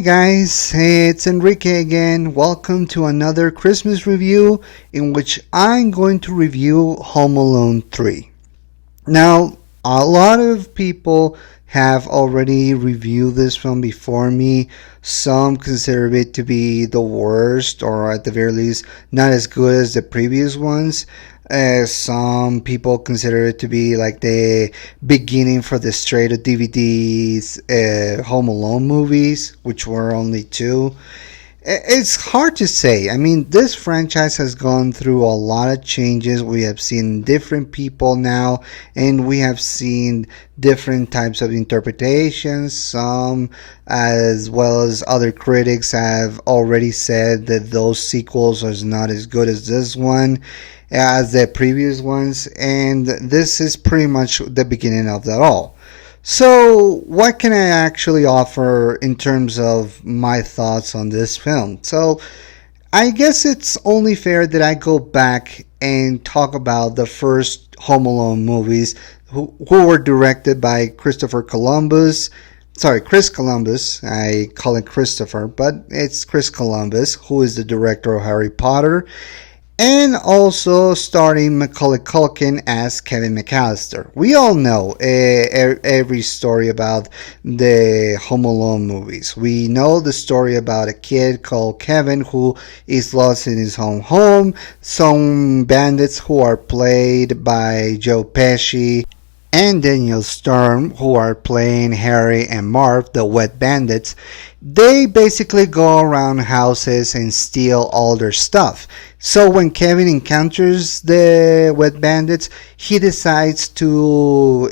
guys, it's Enrique again. Welcome to another Christmas review in which I'm going to review Home Alone 3. Now, a lot of people have already reviewed this film before me. Some consider it to be the worst, or at the very least, not as good as the previous ones. Some people consider it to be like the beginning for the straight to DVDs Home Alone movies, which were only two. It's hard to say. I mean, this franchise has gone through a lot of changes. We have seen different people now, and we have seen different types of interpretations. Some, as well as other critics, have already said that those sequels are not as good as this one, as the previous ones, and this is pretty much the beginning of that all. So, what can I actually offer in terms of my thoughts on this film? So, I guess it's only fair that I go back and talk about the first Home Alone movies who were directed by Christopher Columbus. Sorry, Chris Columbus. I call it Christopher, but it's Chris Columbus, who is the director of Harry Potter, and also starring Macaulay Culkin as Kevin McAllister. We all know every story about the Home Alone movies. We know the story about a kid called Kevin who is lost in his own home, some bandits who are played by Joe Pesci, and Daniel Stern, who are playing Harry and Marv, the Wet Bandits. They basically go around houses and steal all their stuff. So when Kevin encounters the Wet Bandits, he decides to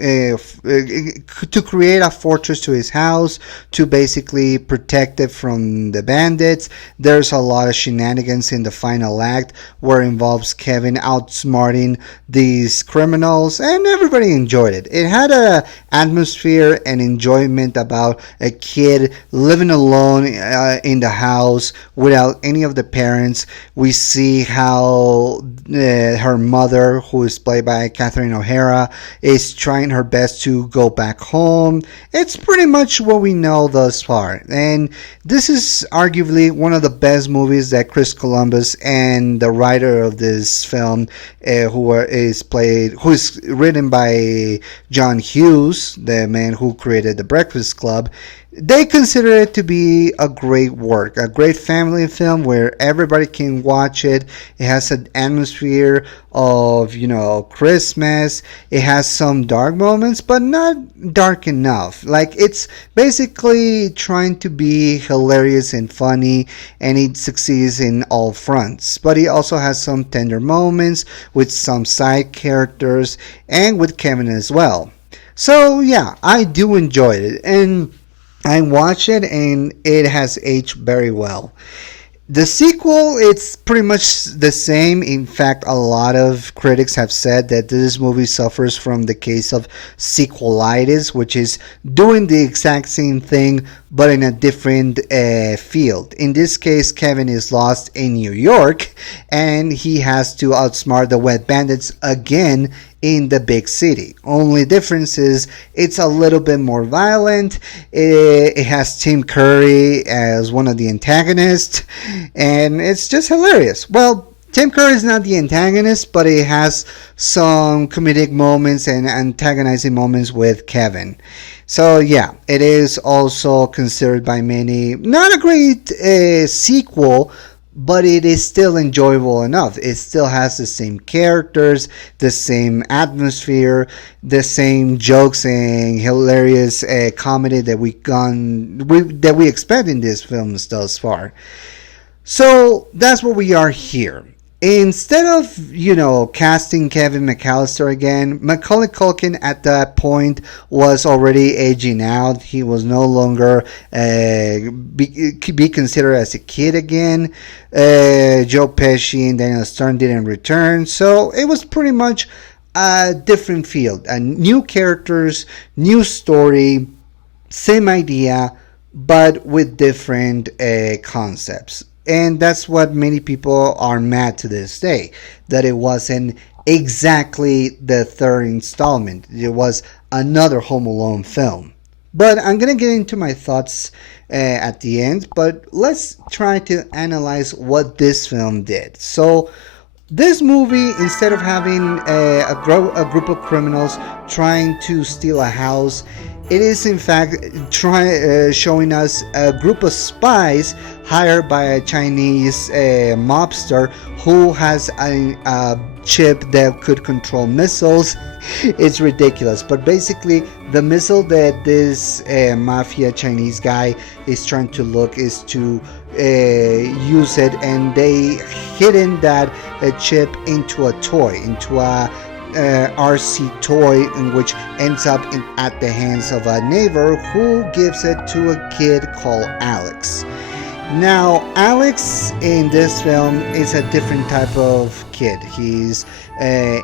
create a fortress to his house to basically protect it from the bandits. There's a lot of shenanigans in the final act where it involves Kevin outsmarting these criminals, and everybody enjoyed it. It had a atmosphere and enjoyment about a kid living alone in the house without any of the parents. We see how her mother, who is played by Catherine O'Hara, is trying her best to go back home. It's pretty much what we know thus far, and this is arguably one of the best movies that Chris Columbus and the writer of this film, who is written by John Hughes, the man who created The Breakfast Club. They consider it to be a great work, a great family film where everybody can watch it. It has an atmosphere of, Christmas. It has some dark moments, but not dark enough. Like, it's basically trying to be hilarious and funny, and it succeeds in all fronts. But it also has some tender moments with some side characters and with Kevin as well. So, yeah, I do enjoy it. And I watched it and it has aged very well. The sequel, it's pretty much the same. In fact, a lot of critics have said that this movie suffers from the case of sequelitis, which is doing the exact same thing but in a different field. In this case, Kevin is lost in New York and he has to outsmart the Wet Bandits again in the big city. Only difference is it's a little bit more violent. It has Tim Curry as one of the antagonists, and it's just hilarious. Well, Tim Curry is not the antagonist, but it has some comedic moments and antagonizing moments with Kevin. So yeah, it is also considered by many not a great sequel, but it is still enjoyable enough. It still has the same characters, the same atmosphere, the same jokes and hilarious comedy that we expect in these films thus far. So that's what we are here. Instead of, casting Kevin McAllister again, Macaulay Culkin at that point was already aging out. He was no longer be considered as a kid again. Joe Pesci and Daniel Stern didn't return, so it was pretty much a different field. New characters, new story, same idea, but with different concepts. And that's what many people are mad to this day, that it wasn't exactly the third installment. It was another Home Alone film. But I'm gonna get into my thoughts at the end. But let's try to analyze what this film did. So this movie, instead of having a group of criminals trying to steal a house, it is in fact showing us a group of spies hired by a Chinese mobster who has a chip that could control missiles. It's ridiculous, but basically the missile that this mafia Chinese guy is trying to look is to use it, and they hidden that chip into a toy, into a RC toy, in which ends up at the hands of a neighbor who gives it to a kid called Alex. Now, Alex in this film is a different type of kid. He's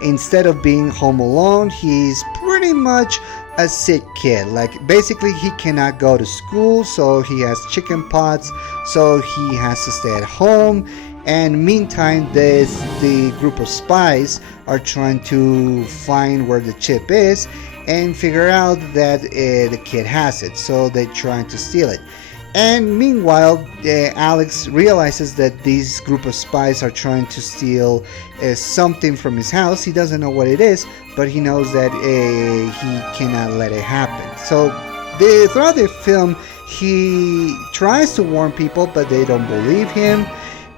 instead of being home alone, he's pretty much a sick kid. Like, basically he cannot go to school, so he has chicken pox, so he has to stay at home. And meantime, the group of spies are trying to find where the chip is and figure out that the kid has it, so they're trying to steal it. And meanwhile, Alex realizes that this group of spies are trying to steal something from his house. He doesn't know what it is, but he knows that he cannot let it happen. So throughout the film, he tries to warn people, but they don't believe him.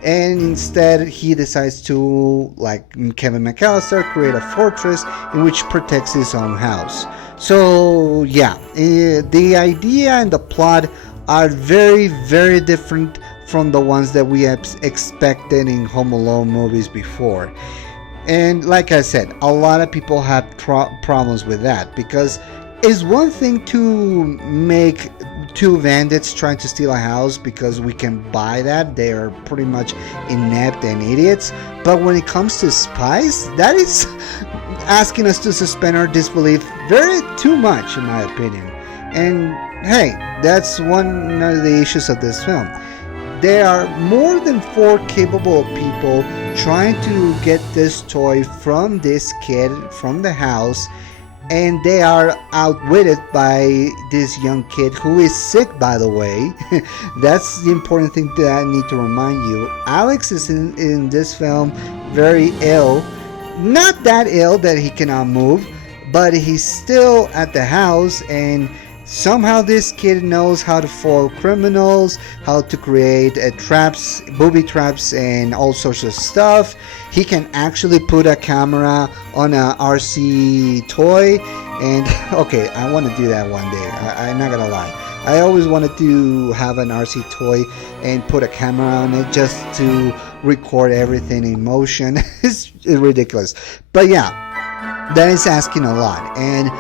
And instead, he decides to, like Kevin McAllister, create a fortress in which protects his own house. So yeah, the idea and the plot are very, very different from the ones that we have expected in Home Alone movies before. And like I said, a lot of people have problems with that, because it's one thing to make two bandits trying to steal a house because we can buy that. They are pretty much inept and idiots. But when it comes to spies, that is asking us to suspend our disbelief very too much, in my opinion. And hey, that's one of the issues of this film. There are more than 4 capable people trying to get this toy from this kid, from the house, and they are outwitted by this young kid who is sick, by the way. That's the important thing that I need to remind you. Alex is in this film very ill. Not that ill that he cannot move, but he's still at the house, and somehow this kid knows how to foil criminals, how to create traps, booby traps, and all sorts of stuff. He can actually put a camera on a RC toy, and okay, I want to do that one day. I'm not gonna lie. I always wanted to have an RC toy and put a camera on it just to record everything in motion. It's ridiculous. But yeah, that is asking a lot. And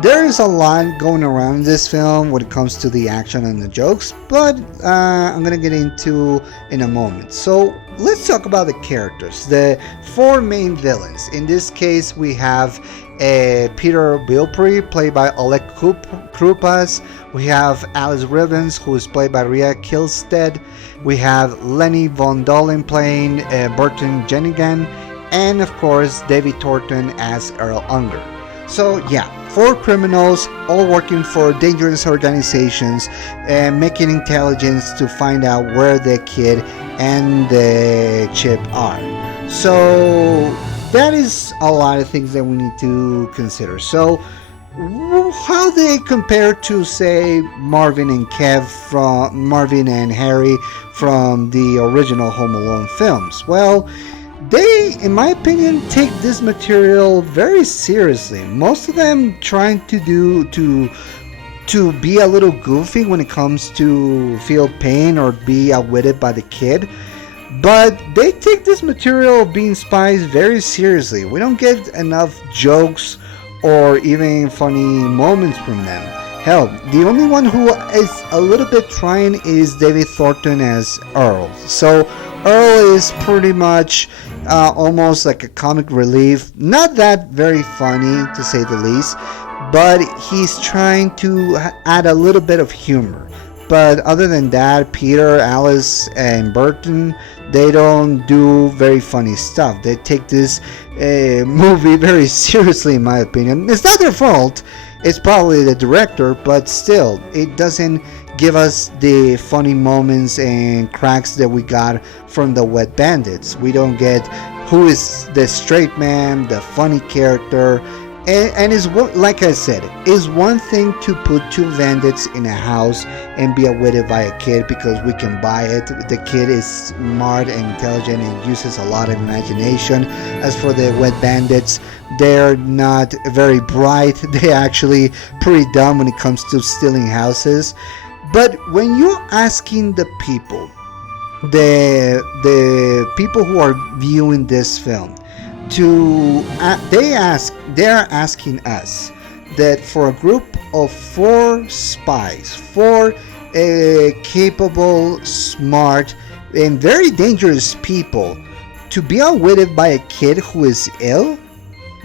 there is a lot going around in this film when it comes to the action and the jokes, but I'm going to get into in a moment. So let's talk about the characters, the 4 main villains. In this case, we have Peter Bilpri, played by Oleg Krupas. We have Alice Rivens, who is played by Rhea Kilstead. We have Lenny Von Dolen playing Burton Jennigan. And of course, David Thornton as Earl Unger. So yeah, 4 criminals all working for dangerous organizations and making intelligence to find out where the kid and the chip are. So that is a lot of things that we need to consider. So how they compare to, say, Marvin and Harry from the original Home Alone films? Well, they, in my opinion, take this material very seriously. Most of them trying to be a little goofy when it comes to feel pain or be outwitted by the kid. But they take this material of being spies very seriously. We don't get enough jokes or even funny moments from them. Hell, the only one who is a little bit trying is David Thornton as Earl. So Earl is pretty much almost like a comic relief. Not that very funny, to say the least, but he's trying to add a little bit of humor. But other than that, Peter, Alice, and Burton, they don't do very funny stuff. They take this movie very seriously, in my opinion. It's not their fault. It's probably the director, but still, it doesn't give us the funny moments and cracks that we got from the Wet Bandits. We don't get who is the straight man, the funny character. And it's like I said, it's one thing to put two bandits in a house and be outwitted by a kid because we can buy it. The kid is smart and intelligent and uses a lot of imagination. As for the Wet Bandits, they're not very bright. They're actually pretty dumb when it comes to stealing houses. But when you're asking the people, the people who are viewing this film, they are asking us that for a group of 4 spies, 4 capable, smart, and very dangerous people, to be outwitted by a kid who is ill,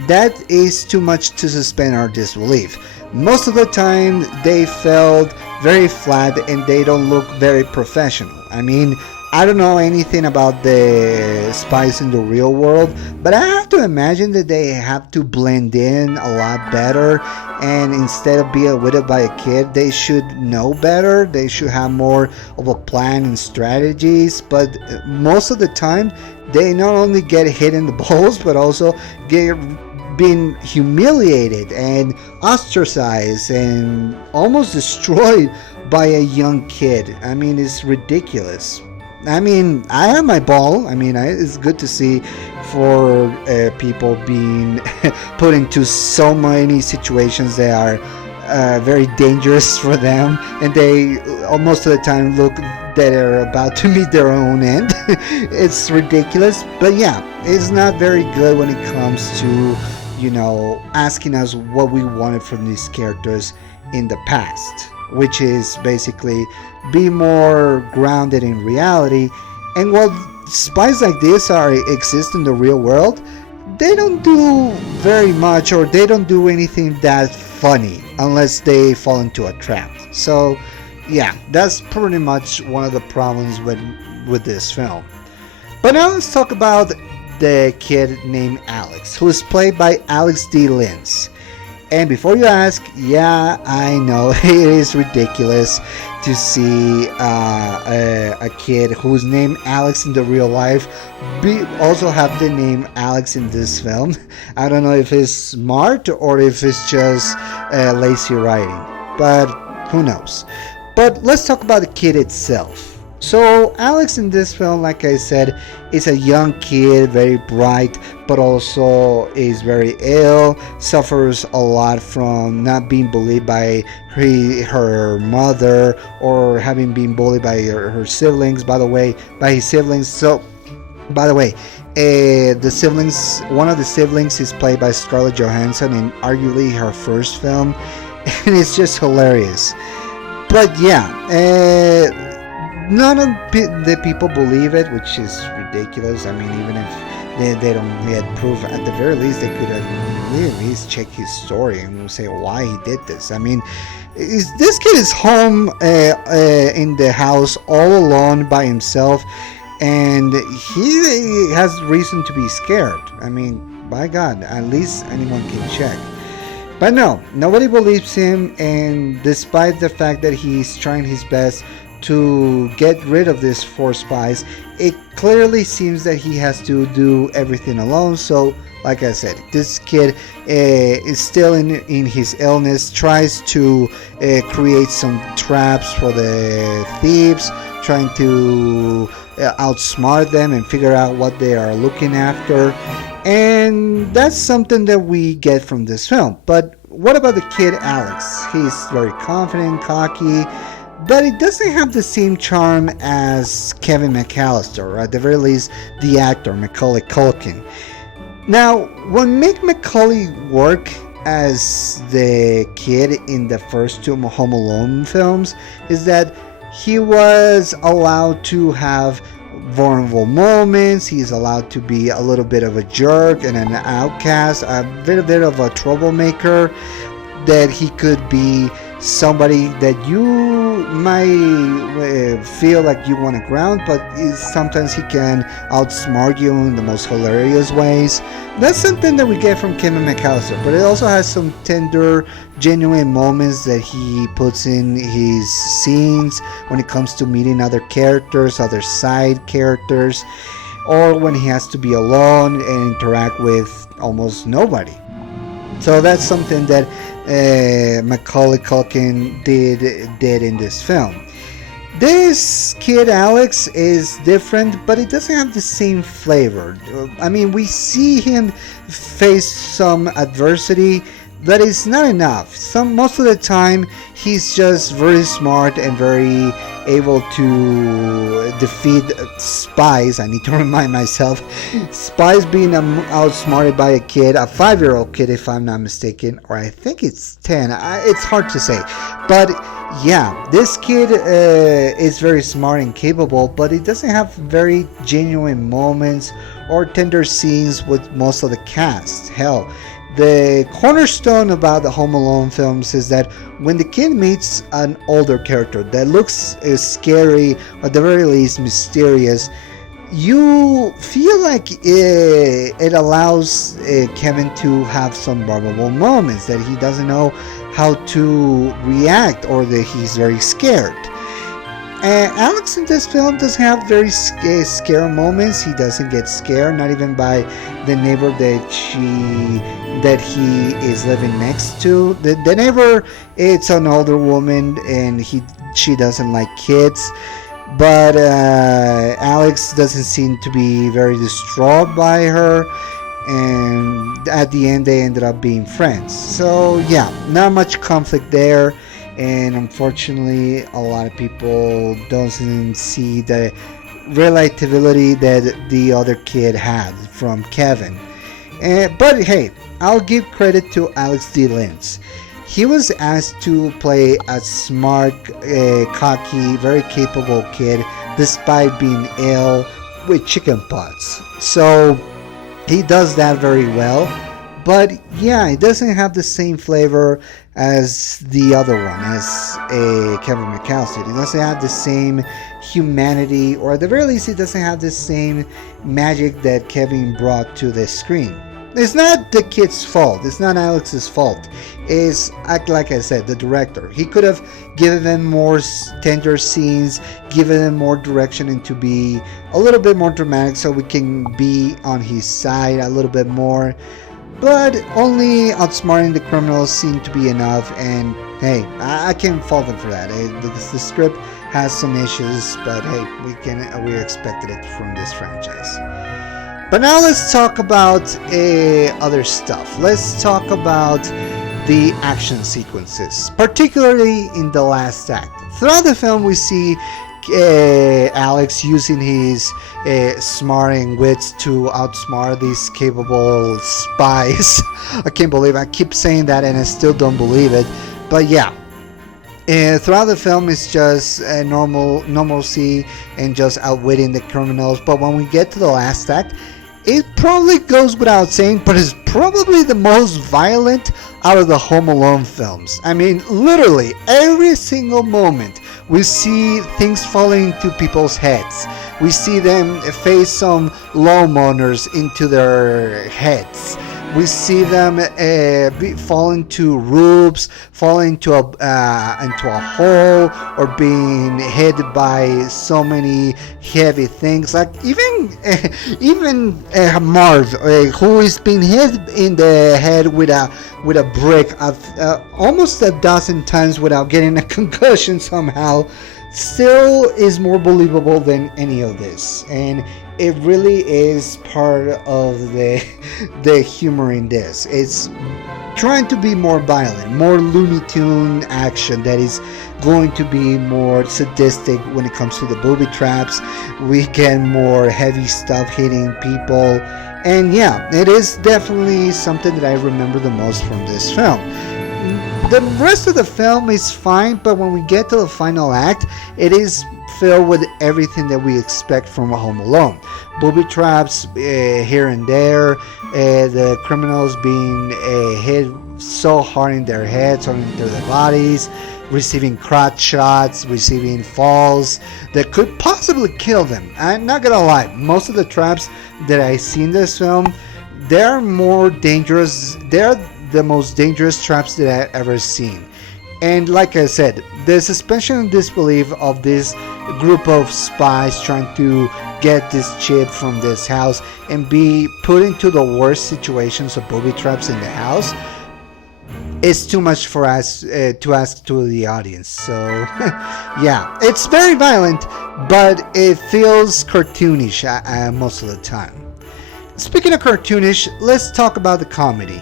that is too much to suspend our disbelief. Most of the time they felt very flat and they don't look very professional. I mean, I don't know anything about the spies in the real world, but I have to imagine that they have to blend in a lot better, and instead of being outwitted by a kid, they should know better. They should have more of a plan and strategies, but most of the time they not only get hit in the balls, but also get being humiliated and ostracized and almost destroyed by a young kid. I mean, it's ridiculous. I mean, I have my ball. I mean, it's good to see for people being put into so many situations that are very dangerous for them, and they most of the time look that they're about to meet their own end. It's ridiculous, but yeah, it's not very good when it comes to, you know, asking us what we wanted from these characters in the past, which is basically be more grounded in reality. And while spies like this exist in the real world, they don't do very much, or they don't do anything that funny unless they fall into a trap. So yeah, that's pretty much one of the problems with this film. But now let's talk about the kid named Alex, who is played by Alex D. Linz. And before you ask, yeah, I know it is ridiculous to see a kid who's named Alex in the real life also have the name Alex in this film. I don't know if it's smart or if it's just lazy writing, but who knows. But let's talk about the kid itself. So Alex in this film, like I said, is a young kid, very bright, but also is very ill, suffers a lot from not being bullied by her mother, or having been bullied by her siblings, by his siblings. So, by the way, one of the siblings is played by Scarlett Johansson in arguably her first film, and it's just hilarious. But yeah, none of the people believe it, which is ridiculous. I mean, even if they don't get proof, at the very least they could at least check his story and say why he did this. I mean, this kid is home in the house all alone by himself, and he has reason to be scared. I mean, by God, at least anyone can check. But no, nobody believes him, and despite the fact that he's trying his best to get rid of these 4 spies, it clearly seems that he has to do everything alone. So, like I said, this kid is still in his illness, tries to create some traps for the thieves, trying to outsmart them and figure out what they are looking after. And that's something that we get from this film. But what about the kid Alex? He's very confident, cocky, but it doesn't have the same charm as Kevin McAllister, or at the very least, the actor, Macaulay Culkin. Now, what makes Macaulay work as the kid in the first 2 Home Alone films is that he was allowed to have vulnerable moments. He's allowed to be a little bit of a jerk and an outcast, a bit of a troublemaker, that he could be somebody that you might feel like you want to ground, but sometimes he can outsmart you in the most hilarious ways. That's something that we get from Kevin McAllister, but it also has some tender, genuine moments that he puts in his scenes when it comes to meeting other characters, other side characters, or when he has to be alone and interact with almost nobody. So that's something that Macaulay Culkin did in this film. This kid Alex is different, but it doesn't have the same flavor. I mean, we see him face some adversity, but it's not enough. Most of the time, he's just very smart and very able to defeat spies. I need to remind myself, spies being outsmarted by a kid, a 5-year-old kid, if I'm not mistaken, or I think it's 10. It's hard to say, but yeah, this kid is very smart and capable, but he doesn't have very genuine moments or tender scenes with most of the cast. Hell, the cornerstone about the Home Alone films is that when the kid meets an older character that looks scary, or at the very least mysterious, you feel like it allows Kevin to have some vulnerable moments that he doesn't know how to react, or that he's very scared. Alex in this film doesn't have very scary moments. He doesn't get scared, not even by the neighbor that he is living next to. The neighbor, it's an older woman, and she doesn't like kids. But Alex doesn't seem to be very distraught by her, and at the end they ended up being friends. So yeah, not much conflict there, and unfortunately a lot of people don't see the relatability that the other kid had from Kevin. But hey, I'll give credit to Alex D. Linz. He was asked to play a smart, cocky, very capable kid despite being ill with chickenpox. So he does that very well. But yeah, it doesn't have the same flavor as the other one, as Kevin McAllister. It doesn't have the same humanity, or at the very least, it doesn't have the same magic that Kevin brought to the screen. It's not the kid's fault. It's not Alex's fault. It's, like I said, the director. He could have given them more tender scenes, given them more direction, and to be a little bit more dramatic so we can be on his side a little bit more. But only outsmarting the criminals seemed to be enough, and hey, I can't fault them for that. The script has some issues, but hey, we expected it from this franchise. But now let's talk about other stuff. Let's talk about the action sequences, particularly in the last act. Throughout the film, we see Alex using his smarting wits to outsmart these capable spies. I can't believe I keep saying that and I still don't believe it. But yeah, throughout the film it's just normalcy and just outwitting the criminals. But when we get to the last act, it probably goes without saying, but it's probably the most violent out of the Home Alone films. I mean, literally every single moment we see things falling into people's heads. We see them face some lawnmowers into their heads. We see them fall into roofs, fall into a hole, or being hit by so many heavy things. Like even Marv, who is being hit in the head with a brick almost a dozen times without getting a concussion somehow, still is more believable than any of this. And it really is part of the humor in this. It's trying to be more violent, more Looney Tune action that is going to be more sadistic when it comes to the booby traps. We get more heavy stuff hitting people. And yeah, it is definitely something that I remember the most from this film. The rest of the film is fine, but when we get to the final act, it is filled with everything that we expect from a Home Alone. Booby traps here and there, the criminals being hit so hard in their heads or into their bodies, receiving crotch shots, receiving falls that could possibly kill them. I'm not gonna lie, most of the traps that I see in this film, they're more dangerous. They're the most dangerous traps that I've ever seen. And like I said, the suspension of disbelief of this group of spies trying to get this chip from this house and be put into the worst situations of booby traps in the house is too much for us to ask to the audience. So yeah, it's very violent, but it feels cartoonish most of the time. Speaking of cartoonish, let's talk about the comedy.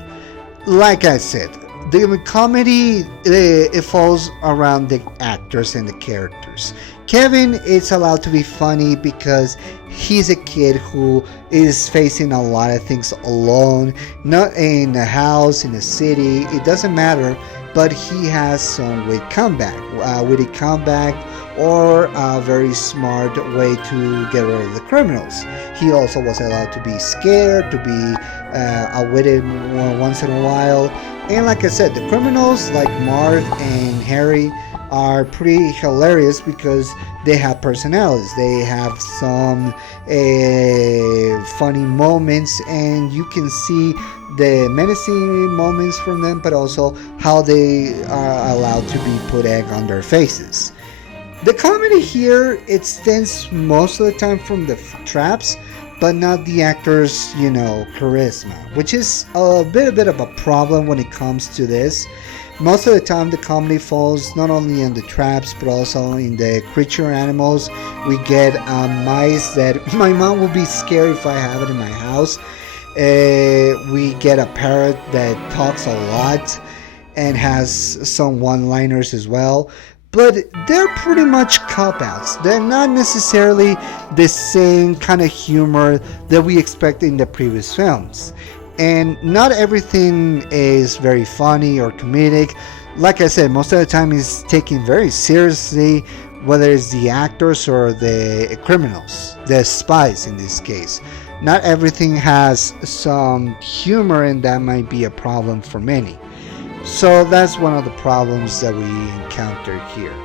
Like I said, the comedy, it falls around the actors and the characters. Kevin is allowed to be funny because he's a kid who is facing a lot of things alone, not in a house, in a city, it doesn't matter, but he has some witty comeback, or a very smart way to get rid of the criminals. He also was allowed to be scared, to be witted once in a while. And like I said, the criminals like Marv and Harry are pretty hilarious because they have personalities. They have some funny moments, and you can see the menacing moments from them, but also how they are allowed to be put egg on their faces. The comedy here, it stems most of the time from the traps, but not the actor's, charisma, which is a bit of a problem when it comes to this. Most of the time, the comedy falls not only in the traps, but also in the creature animals. We get mice that my mom will be scared if I have it in my house. We get a parrot that talks a lot and has some one-liners as well. But they're pretty much cop-outs. They're not necessarily the same kind of humor that we expect in the previous films. And not everything is very funny or comedic. Like I said, most of the time it's taken very seriously, whether it's the actors or the criminals, the spies in this case. Not everything has some humor, and that might be a problem for many. So that's one of the problems that we encounter here.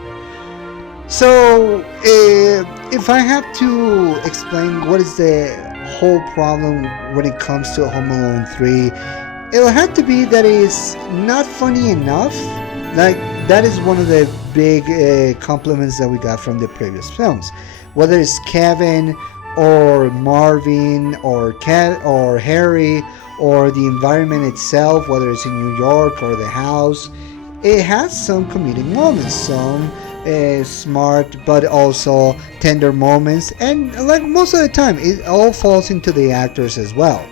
So if I have to explain what is the whole problem when it comes to Home Alone 3, it'll have to be that it's not funny enough. Like, that is one of the big compliments that we got from the previous films. Whether it's Kevin or Marvin or Harry, or the environment itself, whether it's in New York or the house, it has some comedic moments, some smart but also tender moments, and like most of the time, it all falls into the actors as well.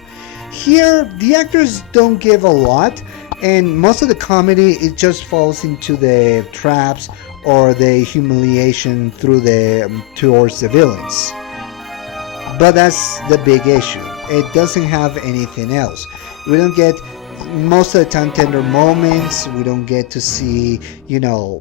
Here, the actors don't give a lot, and most of the comedy, it just falls into the traps or the humiliation towards the villains. But that's the big issue. It doesn't have anything else. We don't get, most of the time, tender moments. We don't get to see,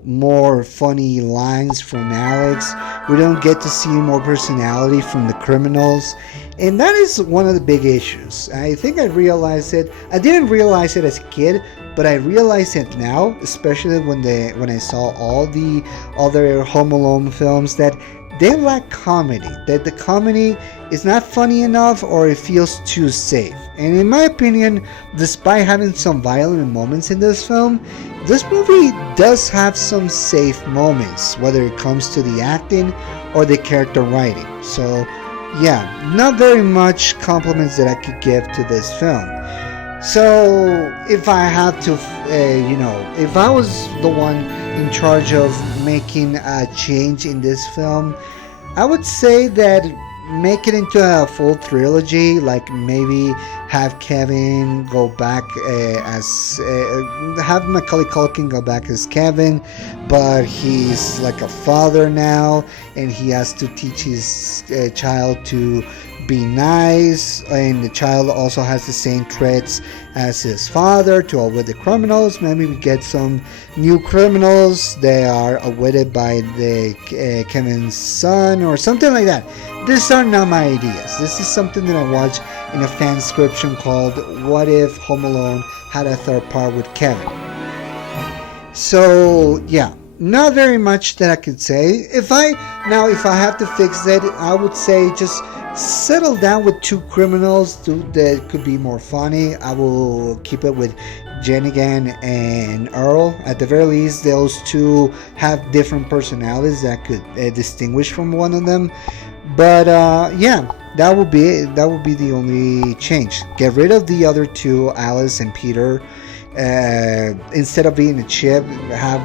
more funny lines from Alex. We don't get to see more personality from the criminals. And that is one of the big issues. I think I realized it. I didn't realize it as a kid, but I realize it now, especially when I saw all the other Home Alone films, that they lack comedy, that the comedy is not funny enough, or it feels too safe. And in my opinion, despite having some violent moments in this film, this movie does have some safe moments, whether it comes to the acting or the character writing. So yeah, not very much compliments that I could give to this film. So if I have to, if I was the one in charge of making a change in this film, I would say that make it into a full trilogy, like maybe have Kevin go back have Macaulay Culkin go back as Kevin, but he's like a father now, and he has to teach his child to be nice, and the child also has the same traits as his father to avoid the criminals. Maybe we get some new criminals that are awaited by the Kevin's son or something like that. These are not my ideas. This is something that I watched in a fan description called "What If Home Alone Had a Third Part with Kevin." So yeah, not very much that I could say. If I have to fix it, I would say just settle down with two criminals that could be more funny. I will keep it with Jenigan and Earl. At the very least, those two have different personalities that could distinguish from one of them. But yeah, that would be it. That would be the only change. Get rid of the other two, Alice and Peter. Instead of being a chip, have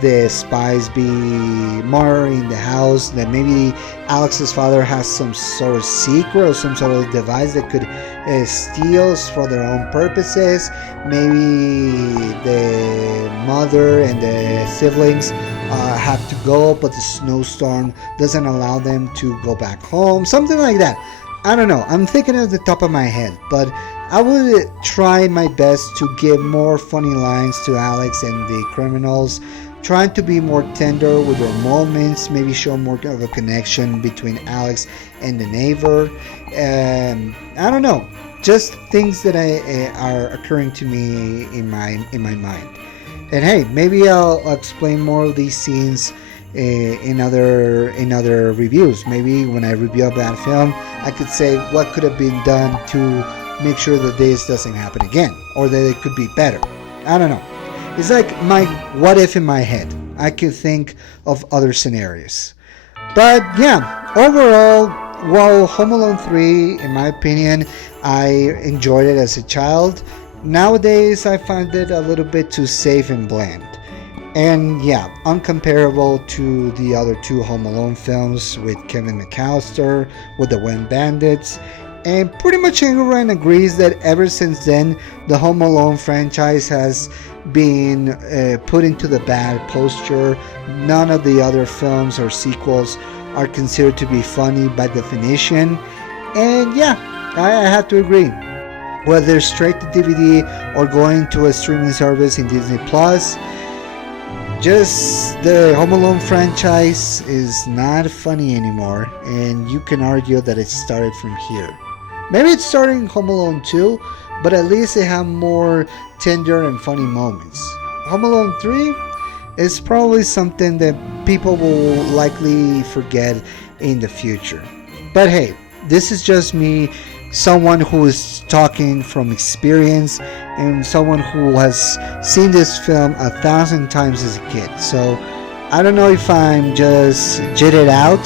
the spies be more in the house. That maybe Alex's father has some sort of secret or some sort of device that could steal for their own purposes. Maybe the mother and the siblings have to go, but the snowstorm doesn't allow them to go back home. Something like that. I don't know. I'm thinking at the top of my head, but I would try my best to give more funny lines to Alex and the criminals, trying to be more tender with their moments, maybe show more of a connection between Alex and the neighbor. I don't know, just things that are occurring to me in my mind. And hey, maybe I'll explain more of these scenes in other reviews. Maybe when I review a bad film, I could say what could have been done to make sure that this doesn't happen again, or that it could be better. I don't know. It's like my what if in my head. I could think of other scenarios. But yeah, overall, while Home Alone 3, in my opinion, I enjoyed it as a child, nowadays I find it a little bit too safe and bland. And yeah, uncomparable to the other two Home Alone films with Kevin McAllister, with the Wayne Bandits. And pretty much everyone agrees that ever since then, the Home Alone franchise has been put into the bad posture. None of the other films or sequels are considered to be funny by definition. And yeah, I have to agree. Whether straight to DVD or going to a streaming service in Disney Plus, just the Home Alone franchise is not funny anymore, and you can argue that it started from here. Maybe it's starting Home Alone 2, but at least it had more tender and funny moments. Home Alone 3 is probably something that people will likely forget in the future. But hey, this is just me, someone who is talking from experience and someone who has seen this film 1,000 times as a kid. So I don't know if I'm just jittered out,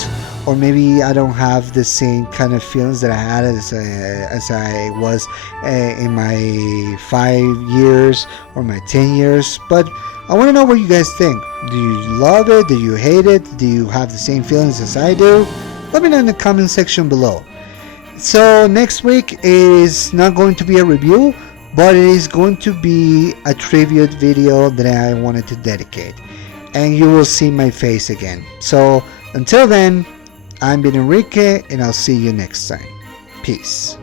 or maybe I don't have the same kind of feelings that I had as I was in my 5 years or my 10 years. But I want to know what you guys think. Do you love it? Do you hate it? Do you have the same feelings as I do? Let me know in the comment section below. So next week is not going to be a review, but it is going to be a tribute video that I wanted to dedicate. And you will see my face again. So until then, I'm been Enrique, and I'll see you next time. Peace.